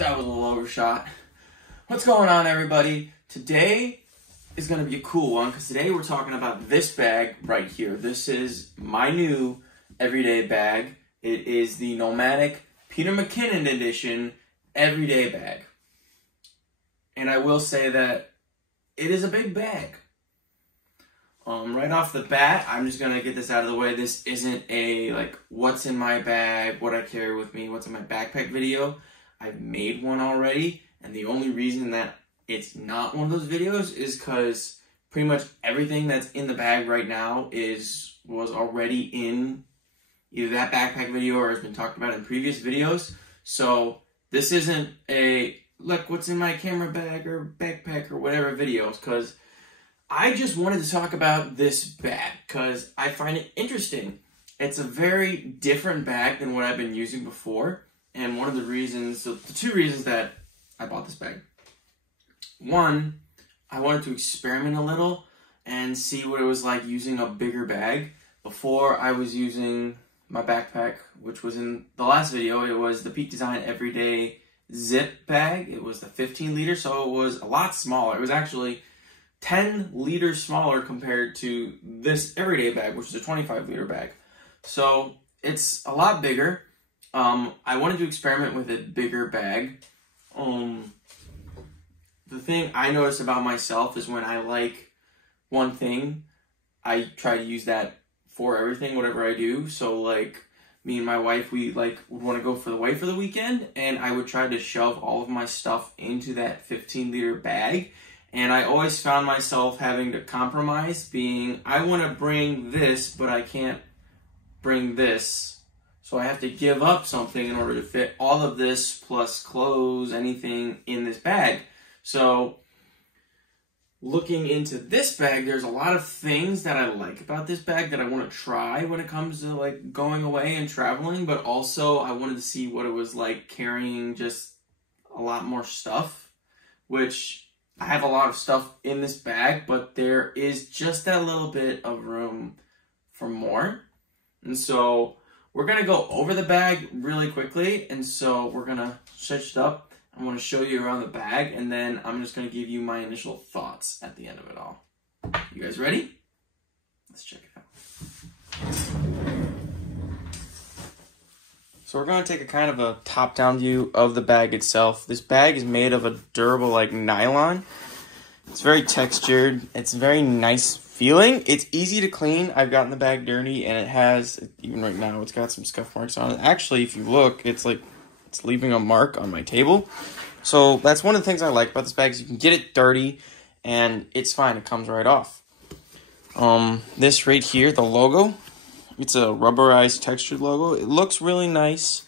That was a little overshot. What's going on, everybody? Today is going to be a cool one because today we're talking about this bag right here. This is my new everyday bag. It is the Nomadic Peter McKinnon edition everyday bag. And I will say that it is a big bag. Right off the bat, I'm just going to get this out of the way. This isn't a, like, what's in my bag, what I carry with me, what's in my backpack video. I've made one already, and the only reason that it's not one of those videos is because pretty much everything that's in the bag right now was already in either that backpack video or has been talked about in previous videos. So this isn't a, look what's in my camera bag or backpack or whatever videos, because I just wanted to talk about this bag because I find it interesting. It's a very different bag than what I've been using before. And one of the reasons, so the two reasons that I bought this bag. One, I wanted to experiment a little and see what it was like using a bigger bag. Before I was using my backpack, which was in the last video, it was the Peak Design Everyday Zip bag. It was the 15 liter, so it was a lot smaller. It was actually 10 liters smaller compared to this everyday bag, which is a 25 liter bag. So it's a lot bigger. I wanted to experiment with a bigger bag. The thing I notice about myself is when I like one thing, I try to use that for everything, whatever I do. So like me and my wife, we would want to go away for the weekend, and I would try to shove all of my stuff into that 15 liter bag. And I always found myself having to compromise, being, I want to bring this, but I can't bring this. So I have to give up something in order to fit all of this, plus clothes, anything in this bag. So looking into this bag, there's a lot of things that I like about this bag that I want to try when it comes to like going away and traveling, but also I wanted to see what it was like carrying just a lot more stuff, which I have a lot of stuff in this bag, but there is just that little bit of room for more. And so we're going to go over the bag really quickly. And so we're going to switch it up. I'm going to show you around the bag, and then I'm just going to give you my initial thoughts at the end of it all. You guys ready? Let's check it out. So we're going to take a kind of a top-down view of the bag itself. This bag is made of a durable like nylon. It's very textured. It's very nice feeling. It's easy to clean. I've gotten the bag dirty, and it has, even right now, it's got some scuff marks on it. Actually, if you look, it's leaving a mark on my table. So that's one of the things I like about this bag is you can get it dirty, and it's fine. It comes right off. This right here, the logo, it's a rubberized textured logo. It looks really nice.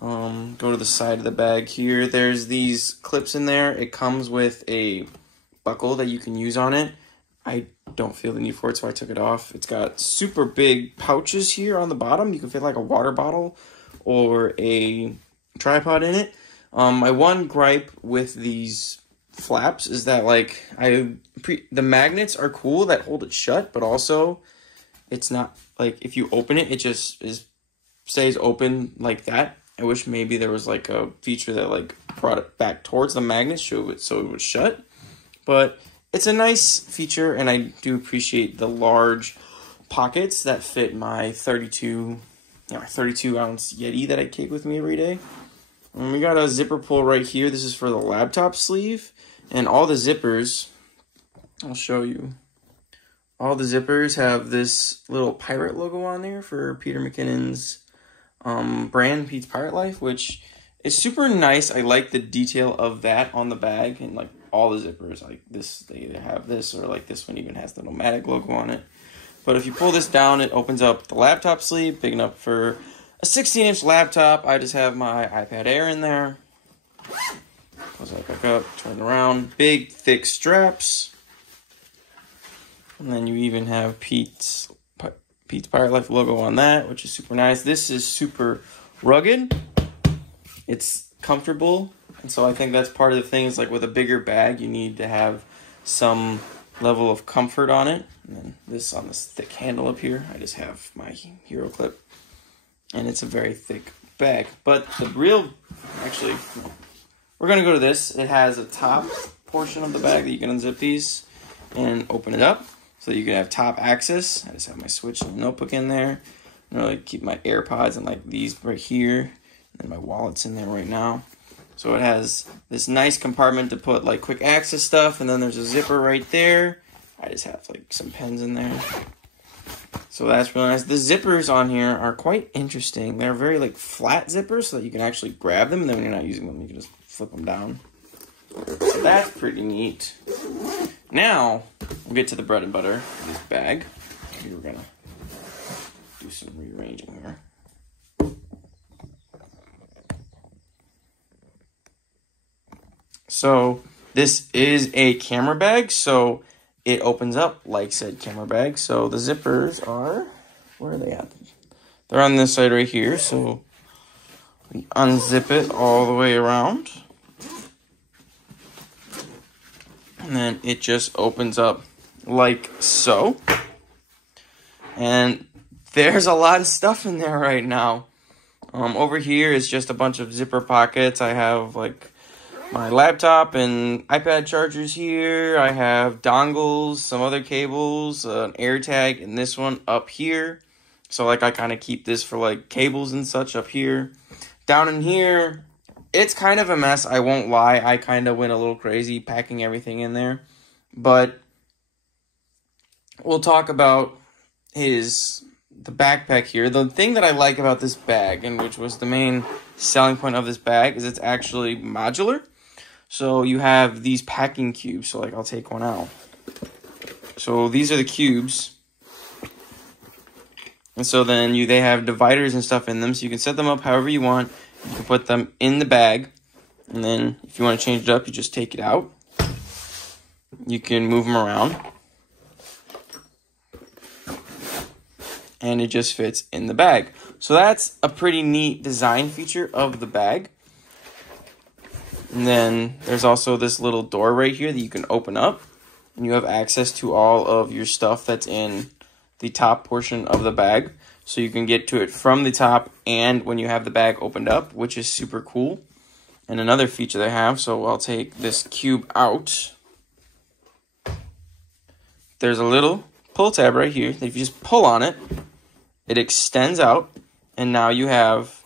Go to the side of the bag here. There's these clips in there. It comes with a buckle that you can use on it. I don't feel the need for it, so I took it off. It's got super big pouches here on the bottom. You can fit like a water bottle or a tripod in it. My one gripe with these flaps is that like the magnets are cool that hold it shut, but also it's not like if you open it, it just stays open like that. I wish maybe there was like a feature that like brought it back towards the magnet so it would shut. But it's a nice feature, and I do appreciate the large pockets that fit my 32 ounce Yeti that I take with me every day. And we got a zipper pull right here. This is for the laptop sleeve, and all the zippers, I'll show you. All the zippers have this little pirate logo on there for Peter McKinnon's brand, Pete's Pirate Life, which is super nice. I like the detail of that on the bag, and like all the zippers like this, they either have this or like this one even has the Nomadic logo on it. But if you pull this down, it opens up the laptop sleeve, big enough for a 16-inch laptop. I just have my iPad Air in there. Close that back up, turn it around. Big, thick straps. And then you even have Pete's Pirate Life logo on that, which is super nice. This is super rugged. It's comfortable. And so I think that's part of the things, like with a bigger bag, you need to have some level of comfort on it. And then this on this thick handle up here, I just have my Hero Clip. And it's a very thick bag. But the real, actually, we're going to go to this. It has a top portion of the bag that you can unzip these and open it up so you can have top access. I just have my Switch and notebook in there. I'm going to keep my AirPods and like these right here. And my wallet's in there right now. So it has this nice compartment to put like quick access stuff. And then there's a zipper right there. I just have like some pens in there. So that's really nice. The zippers on here are quite interesting. They're very like flat zippers so that you can actually grab them. And then when you're not using them, you can just flip them down. So that's pretty neat. Now, we'll get to the bread and butter of this bag. We're going to do some rearranging here. So this is a camera bag, so it opens up like said camera bag. So the zippers are, where are they at? They're on this side right here, so we unzip it all the way around. And then it just opens up like so. And there's a lot of stuff in there right now. Over here is just a bunch of zipper pockets. I have like my laptop and iPad chargers here. I have dongles, some other cables, an AirTag, and this one up here. So like I kind of keep this for like cables and such up here. Down in here, it's kind of a mess. I won't lie. I kind of went a little crazy packing everything in there. But we'll talk about the backpack here. The thing that I like about this bag, and which was the main selling point of this bag, is it's actually modular. So you have these packing cubes. So like I'll take one out. So these are the cubes. And so then they have dividers and stuff in them. So you can set them up however you want. You can put them in the bag. And then if you want to change it up, you just take it out. You can move them around. And it just fits in the bag. So that's a pretty neat design feature of the bag. And then there's also this little door right here that you can open up. And you have access to all of your stuff that's in the top portion of the bag. So you can get to it from the top and when you have the bag opened up, which is super cool. And another feature they have, so I'll take this cube out. There's a little pull tab right here. If you just pull on it, it extends out. And now you have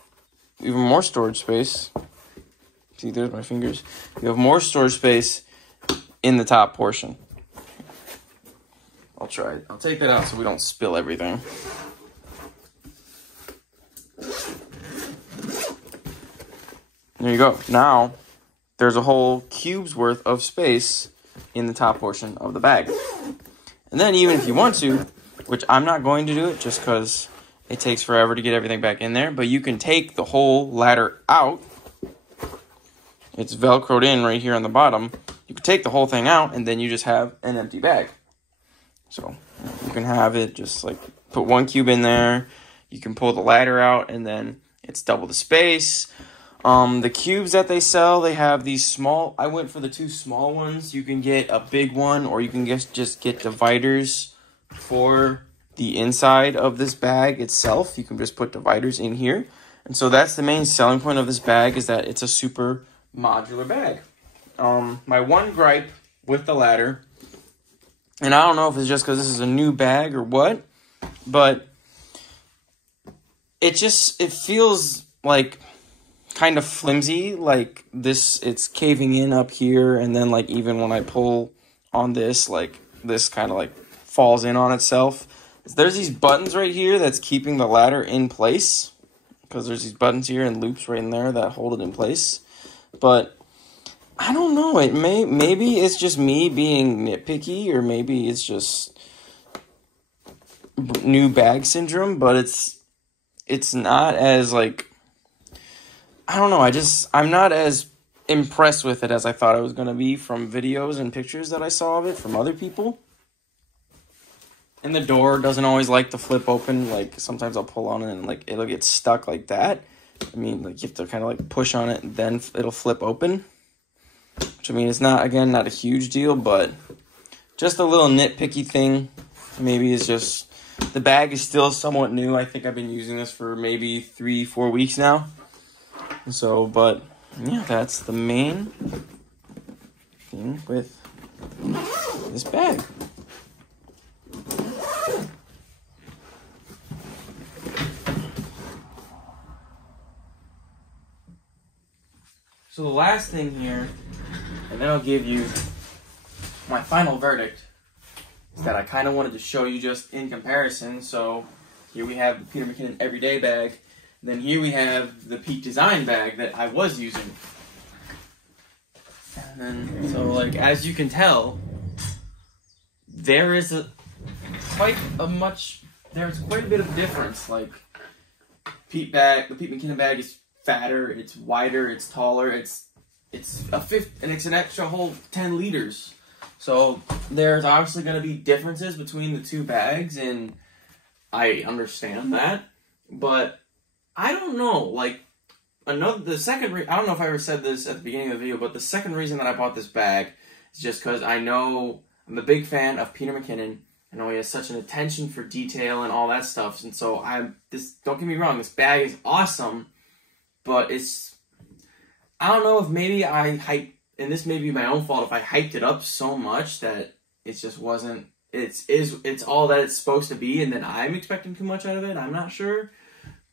even more storage space. See, there's my fingers. You have more storage space in the top portion. I'll try it. I'll take that out so we don't spill everything. There you go. Now, there's a whole cube's worth of space in the top portion of the bag. And then even if you want to, which I'm not going to do it just because it takes forever to get everything back in there, but you can take the whole ladder out. It's Velcroed in right here on the bottom. You can take the whole thing out and then you just have an empty bag. So you can have it just like put one cube in there. You can pull the ladder out and then it's double the space. The cubes that they sell, they have these small. I went for the two small ones. You can get a big one or you can just get dividers for the inside of this bag itself. You can just put dividers in here. And so that's the main selling point of this bag, is that it's a super modular bag. My one gripe with the ladder, and I don't know if it's just because this is a new bag or what, but it feels like kind of flimsy, like this, it's caving in up here, and then like even when I pull on this, like this kind of like falls in on itself. There's these buttons right here that's keeping the ladder in place, because there's these buttons here and loops right in there that hold it in place. But I don't know, maybe it's just me being nitpicky, or maybe it's just new bag syndrome, but it's not as like, I don't know, I'm not as impressed with it as I thought I was going to be from videos and pictures that I saw of it from other people. And the door doesn't always like to flip open. Like, sometimes I'll pull on it and, like, it'll get stuck like that. I mean, like, you have to kind of, like, push on it and then it'll flip open. Which, I mean, it's not, again, not a huge deal, but just a little nitpicky thing. Maybe it's just, the bag is still somewhat new. I think I've been using this for maybe 3-4 weeks now. So, but Yeah, that's the main thing with this bag. So the last thing here, and then I'll give you my final verdict, is that I kind of wanted to show you just in comparison. So here we have the Peter McKinnon Everyday bag. Then here we have the Peak Design bag that I was using. And then, so like, as you can tell, there's quite a bit of difference. Like, the Pete McKinnon bag is fatter, it's wider, it's taller, it's a fifth, and it's an extra whole 10 liters. So there's obviously going to be differences between the two bags, and I understand that, but I don't know, like, I don't know if I ever said this at the beginning of the video, but the second reason that I bought this bag is just because I know I'm a big fan of Peter McKinnon. I know he has such an attention for detail and all that stuff, and so don't get me wrong, this bag is awesome, but I don't know if maybe and this may be my own fault, if I hyped it up so much that it just wasn't, it's all that it's supposed to be, and then I'm expecting too much out of it. I'm not sure,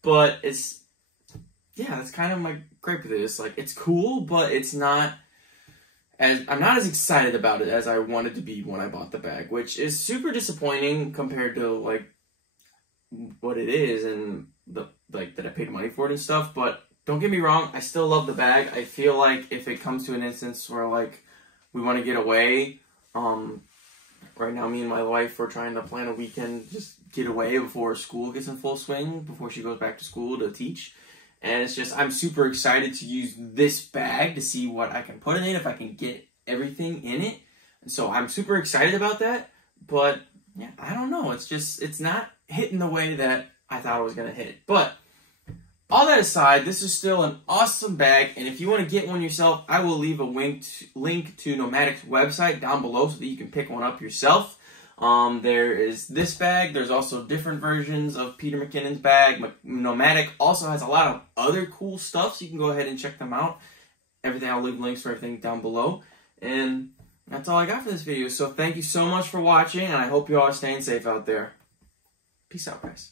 but that's kind of my gripe with it. It's like, it's cool, but I'm not as excited about it as I wanted to be when I bought the bag, which is super disappointing compared to like what it is and that I paid money for it and stuff. But don't get me wrong, I still love the bag. I feel like if it comes to an instance where like we want to get away, right now me and my wife are trying to plan a weekend, just get away before school gets in full swing, before she goes back to school to teach. And it's just, I'm super excited to use this bag to see what I can put in it, if I can get everything in it. And so I'm super excited about that. But yeah, I don't know. It's not hitting the way that I thought it was going to hit. But all that aside, this is still an awesome bag. And if you want to get one yourself, I will leave a link to Nomadic's website down below so that you can pick one up yourself. There is this bag. There's also different versions of Peter McKinnon's bag. Nomadic also has a lot of other cool stuff, so you can go ahead and check them out. I'll leave links for everything down below. And that's all I got for this video. So thank you so much for watching, and I hope you all are staying safe out there. Peace out, guys.